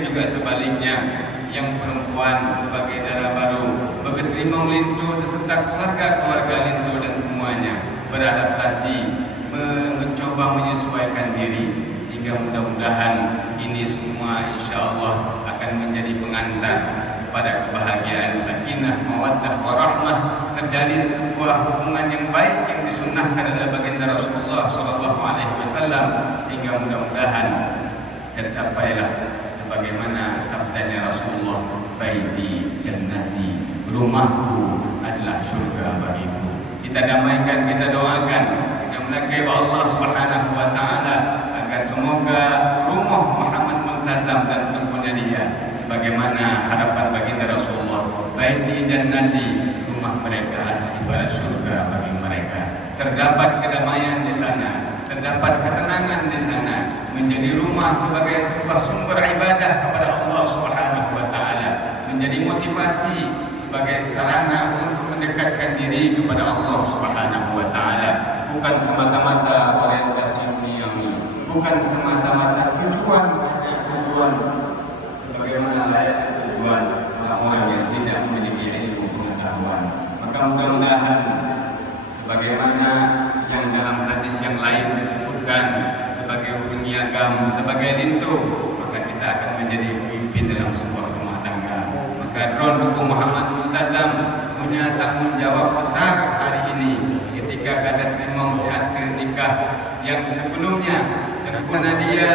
Juga sebaliknya, yang perempuan sebagai darah baru begerimong Lintu beserta keluarga-keluarga Lintu dan semuanya beradaptasi, mencoba menyesuaikan diri, sehingga mudah-mudahan ini semua insya Allah akan menjadi pengantar pada kebahagiaan, sakinah, mawaddah, warahmah, terjalin sebuah hubungan yang baik yang disunnahkan oleh baginda Rasulullah SAW, sehingga mudah-mudahan tercapailah sebagaimana sabdanya Rasulullah, baiti jannati, rumahku adalah surga bagiku. Kita damaikan, kita doakan, kita menakai Allah Subhanahu wa taala agar semoga rumah Muhammad Multazam dan tengkunya dia sebagaimana harapan baginda Rasulullah, baiti jannati, rumah mereka adalah ibarat surga bagi mereka. Terdapat kedamaian di sana, terdapat ketenangan di sana, menjadi rumah sebagai sebuah sumber ibadah kepada Allah Subhanahu wa taala, menjadi motivasi sebagai sarana untuk mendekatkan diri kepada Allah Subhanahu wa taala, bukan semata-mata orientasi duniawi, bukan semata-mata tujuan sebagaimana layak tujuan orang-orang yang tidak memiliki ilmu pengetahuan. Maka mudah-mudahan sebagaimana yang dalam hadis yang lain disebutkan sebagai urung yagam, sebagai lintu, maka kita akan menjadi pemimpin dalam sebuah rumah tangga. Maka Drone Duku Muhammad Multazam punya tanggung jawab besar hari ini ketika kada terima akad nikah yang sebelumnya Tengku Nadia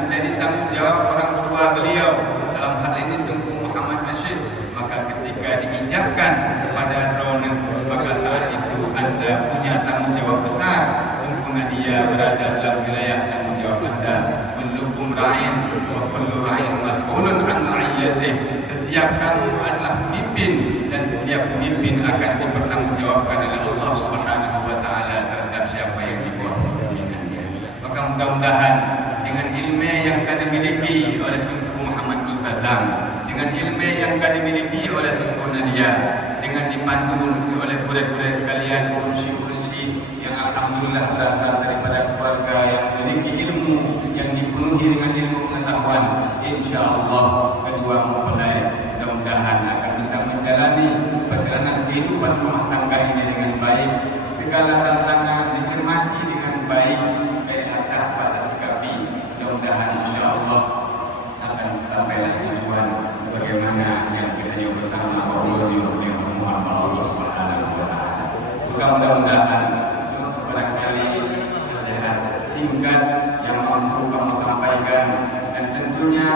menjadi tanggung jawab orang tua beliau, dalam hal ini Tengku Muhammad Rashid. Maka ketika diijabkan kepada Drone, maka saat itu Anda punya tanggung jawab besar. Tengku Nadia berada dalam wilayah tanggung jawab Anda. Kullukum ra'in wa kullu ra'in mas'ulun an ra'iyatih. Setiap kamu adalah pemimpin dan setiap pemimpin akan dipertanggungjawabkan oleh Allah Subhanahu wa taala terhadap siapa yang di bawah pemimpinannya. Maka mudah-mudahan dengan ilmu yang akan dimiliki oleh Tengku Muhammad Multazam, dengan ilmu yang akan dimiliki oleh Tengku Nadia, dengan dipandu oleh kuda-kuda sekalian, urunsi-urunsi yang alhamdulillah berasal daripada keluarga yang memiliki ilmu, yang dipenuhi dengan ilmu pengetahuan, insyaallah kedua mempelai mudah-mudahan akan bisa menjalani perjalanan kehidupan rumah tangga ini dengan baik. Segala tantangan dicermati dengan baik, baik pada sikapi. Mudah-mudahan insyaallah akan sampailah tujuan sebagaimana yang kita nyoba bersama Allah yang memohon Allah Subhanahu wa taala. Maka mudah-mudahan untuk barangkali nasihat singkat yang mampu kamu sampaikan, dan tentunya